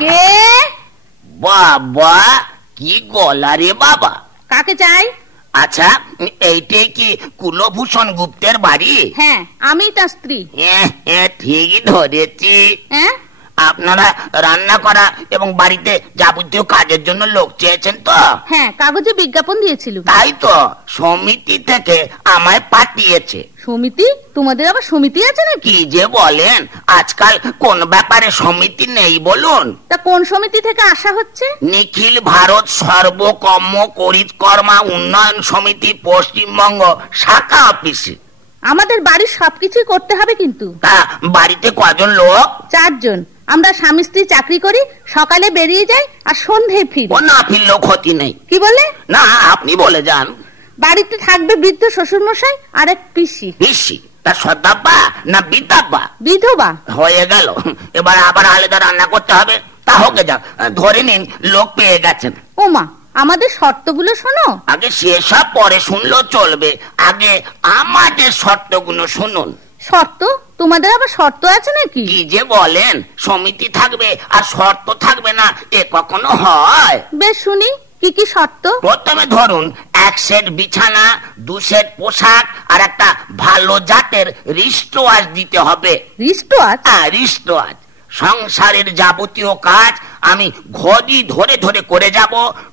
কে? বাবা, কি গলা রে বাবা! কাকে চাই? আচ্ছা, এইটাই কি কুলভূষণ গুপ্তের বাড়ি? হ্যাঁ, আমি তার স্ত্রী। ঠিকই ধরেছি। হ্যাঁ, আপনারা রান্না করা এবং বাড়িতে যাবতীয় কাজের জন্য লোক চেয়েছেন তো? হ্যাঁ, কাগজে বিজ্ঞাপন দিয়েছিল। তাই তো, সমিতি থেকে আমায় পাঠিয়েছে। সমিতি? তোমাদের আবার সমিতি আছে নাকি? কি যে বলেন, আজকাল কোন ব্যাপারে সমিতি নেই বলুন? তা কোন সমিতি থেকে আসা হচ্ছে? নিখিল ভারত সর্বকর্ম করিতকর্মা উন্নয়ন সমিতি পশ্চিমবঙ্গ শাখা অফিসে। আমাদের বাড়ির সবকিছুই করতে হবে কিন্তু। তা বাড়িতে কজন লোক? 4 জন। আমরা স্বামী স্ত্রী চাকরি করি, সকালে বেরিয়ে যাই আর সন্ধ্যে ফিরি। ও, না ফিরলেও ক্ষতি নেই। কি বলে? না, আপনি বলে যান। বাড়িতে থাকবে বৃদ্ধ শ্বশুর মশাই আর এক পিসি। পিসি? তা সদাব্বা না বিদাব্বা? বিধবা। হয়ে গেল, এবার আবার আলাদা রান্না করতে হবে। তা হোক, যাক, ধরে নিন লোক পেয়ে গেছেন। ওমা, আমাদের শর্তগুলো শোনো। আগে সেসব পরে শুনলেও চলবে, আগে আমাদের শর্তগুলো শুনুন। শর্ত? তোমাদের আবার শর্ত আছে নাকি? কি যে বলেন, সমিতি থাকবে আর শর্ত থাকবে না, এ কখনো হয়? বেশ, শুনি কি কি শর্ত। প্রথমে ধরুন, 1 সেট বিছানা, 2 সেট পোশাক আর একটা ভালো জাতের রিস্টওয়াচ দিতে হবে। রিস্টওয়াচ? রিস্টওয়াচ। সংসারের যাবতীয় কাজ আমি ঘড়ি ধরে ধরে করে যাব,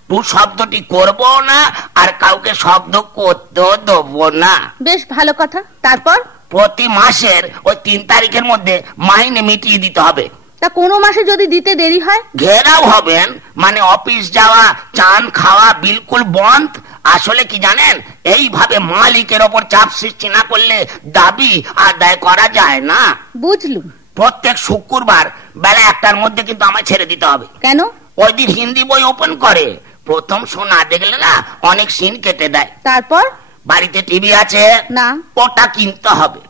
টু শব্দটি করব না আর কাউকে শব্দ করতেও দেবো না। বেশ ভালো কথা। তারপর? প্রতি মাসের ওই 3 তারিখের মধ্যে মাইনে মিটিয়ে দিতে হবে। তা কোনো মাসে যদি দিতে দেরি হয়? ঘেরাও হবেন, মানে অফিস যাওয়া, চান খাওয়া বিলকুল বন্ধ। আসলে কি জানেন, এইভাবে মালিকের ওপর চাপ সৃষ্টি না করলে দাবি আদায় করা যায় না। বুঝলুম। প্রত্যেক শুক্রবার বেলা 1টার মধ্যে কিন্তু আমায় ছেড়ে দিতে হবে। কেন? ওই দিন হিন্দি বই ওপেন করে, প্রথম শো না দেখলে না অনেক সিন কেটে দেয়। তারপর? বাড়িতে টিভি আছে না। ওটা কিনতে হবে।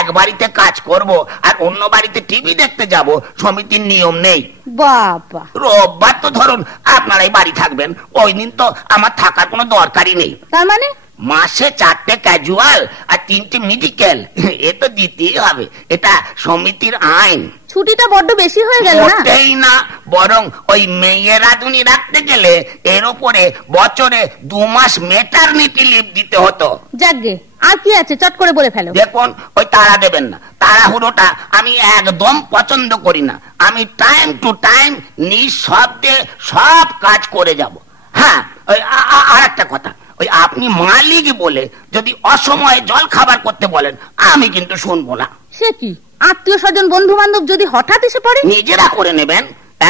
এক বাড়িতে কাজ করব আর অন্য বাড়িতে টিভি দেখতে যাব, সমিতির নিয়ম নেই। বাবা! রোববার তো ধরুন আপনারাই বাড়ি থাকবেন, ওই দিন তো আমার থাকার কোনো দরকারই নেই। তার মানে? মাসে 4টে ক্যাজুয়াল আর 3টে মেডিকেল, এ তো দিতেই হবে, এটা সমিতির আইন। ছুটিটা বড্ড বেশি হয়ে গেল না? মোটেই না, বরং ওই মেয়ের রাঁধুনি রাখতে গেলে এর উপরে বছরে 2 মাস মেটারনিটি লিভ দিতে হতো। যাকগে, আর কি আছে চট করে বলে ফেলো। দেখুন, ওই তাড়া দেবেন না, তাড়াহুড়োটা আমি একদম পছন্দ করি না। আমি টাইম টু টাইম নিঃশব্দে সব কাজ করে যাব। হ্যাঁ, ওই আর একটা কথা, ওই আপনি মালিক বলে যদি অসময়ে জল খাবার করতে বলেন, আমি কিন্তু শুনবো না। সে কি, আত্মীয় স্বজন বন্ধু বান্ধব যদি হঠাৎ এসে পড়ে? নিজেরা করে নেবেন।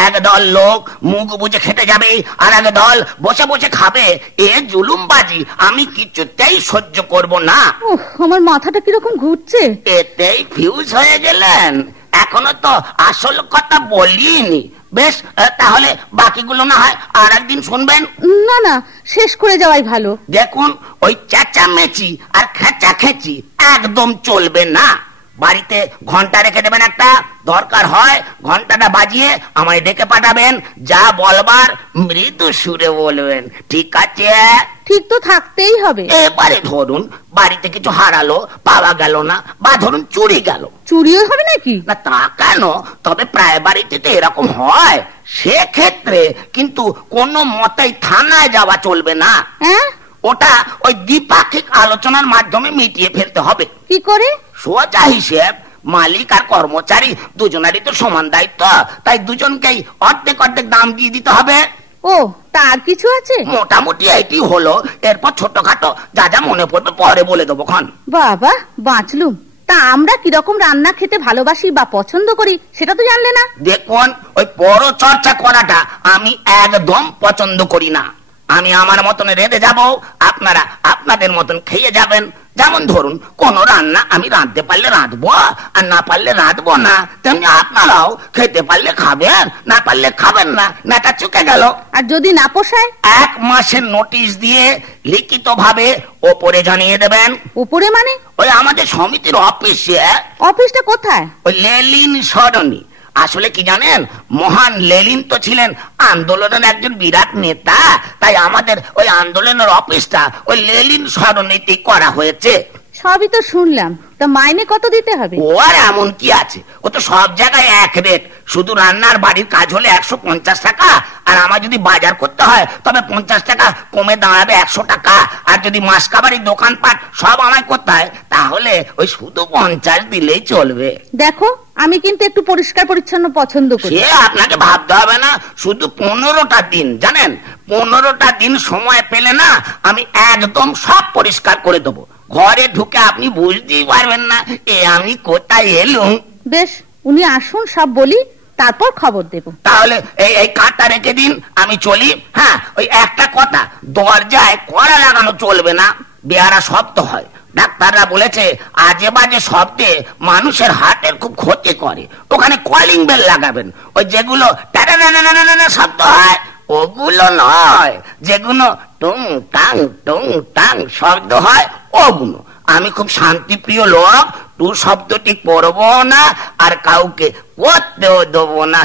এক দল লোক মুখ বুঝে খেতে যাবে আর এক দল বসে বসে খাবে, এ জুলুমবাজি আমি কিছুতেই সহ্য করব না। আমার মাথাটা কিরকম ঘুরছে। এতেই ফিউজ হয়ে গেলেন? এখনো তো আসল কথা বলিনি। বেশ, তাহলে বাকিগুলো না হয় আর একদিন শুনবেন। না না, শেষ করে যাওয়াই ভালো। দেখুন, ওই চেঁচামেচি আর খেঁচাখেঁচি একদম চলবে না। বাড়িতে ঘন্টা রেখে দেবেন একটা, দরকার হয় ঘন্টাটা বাজিয়ে আমায় ডেকে পাঠাবেন, যা বলবার মৃদু সুরে বলবেন, ঠিক আছে? ঠিক তো থাকতেই হবে। এবারে ধরুন বাড়িতে কিছু হারালো, পাওয়া গেল না, বা ধরুন চুরি গেল। চুরিও হবে নাকি? না তা কেন, তবে প্রায় বাড়িতে তো এরকম হয়। সেক্ষেত্রে কিন্তু কোনো মতেই থানায় যাওয়া চলবে না। হ্যাঁ, ওটা ওই দ্বিপাক্ষিক আলোচনার মাধ্যমে মিটিয়ে ফেলতে হবে। কি করে? সোজা হিসেব, মালিক আর কর্মচারী দুজনেরই তো সমান দায়িত্ব, তাই দুজনকেই অর্ধেক অর্ধেক দাম দিয়ে দিতে হবে। ও, তার কিছু আছে? মোটামুটি এইটি হলো, এরপর ছোটখাটো যা যা মনে পড়বে পরে বলে দেবো খন। বাবা, বাঁচলুম। তা আমরা কিরকম রান্না খেতে ভালোবাসি বা পছন্দ করি সেটা তো জানলে না। দেখুন, ওই বড় চর্চা করাটা আমি একদম পছন্দ করি না। আমি আমার মতন রেঁধে যাব, আপনারা আপনাদের মতন খেয়ে যাবেন। যেমন ধরুন, কোন রান্না আমি রাঁধতে পারলে রাঁধবো আর না পারলে রাঁধবো না, তেমনি আপনারাও খেতে পারলে খাবেন, না পারলে খাবেন না, নাটা চুকে গেল। আর যদি না পোষায়? 1 মাসের নোটিশ দিয়ে লিখিত ভাবে ওপরে জানিয়ে দেবেন। উপরে মানে? ওই আমাদের সমিতির অফিসে। অফিসটা কোথায়? ওই লেলিন সরণি। আসলে কি জানেন, মহান লেলিন তো ছিলেন আন্দোলনের একজন বিরাট নেতা, তাই আমাদের ওই আন্দোলনের অফিসটা ওই লেলিন সরণিতে করা হয়েছে। সবই তো শুনলাম, তা মাইনে কত দিতে হবে? ও আর এমন কি আছে, ও তো সব জায়গায় এক রেট। শুধু রান্নার বাড়ির কাজ হলে 150 টাকা, আর আমার যদি বাজার করতে হয় তবে 50 টাকা কমে দাঁড়াবে 100 টাকা। আর যদি মাসকাবারির দোকানপাট সব আমায় করতে হয় তাহলে ওই শুধু 50 দিলেই চলবে। দেখো, আমি কিন্তু একটু পরিষ্কার পরিচ্ছন্ন পছন্দ করি। সে আপনাকে ভাবতে হবে না, শুধু 15টা দিন, জানেন 15টা দিন সময় পেলে না আমি একদম সব পরিষ্কার করে দেবো। ঘরে ঢুকে আপনি বুঝতেই পারবেন না এ আমি কোথায় এলুম। বেশ, উনি আসুন, সব বলি, তারপর খবর দেব। তাহলে এই কার্ডটা রেখে দিন, আমি চলি। হ্যাঁ, ওই একটা কথা, দরজায় কড়া লাগানো চলবে না, বেয়ারা শব্দ হয়। ডাক্তাররা বলেছে আজে বাজে শব্দে মানুষের হার্টের খুব ক্ষতি করে। ওখানে কলিং বেল লাগাবেন, ওই যেগুলো শব্দ হয় ওগুলো নয়, যেগুলো টুং টাং শব্দ হয় ওগুলো। আমি খুব শান্তিপ্রিয় লোক, টু শব্দটি করবো না আর কাউকে করতেও দেবো না।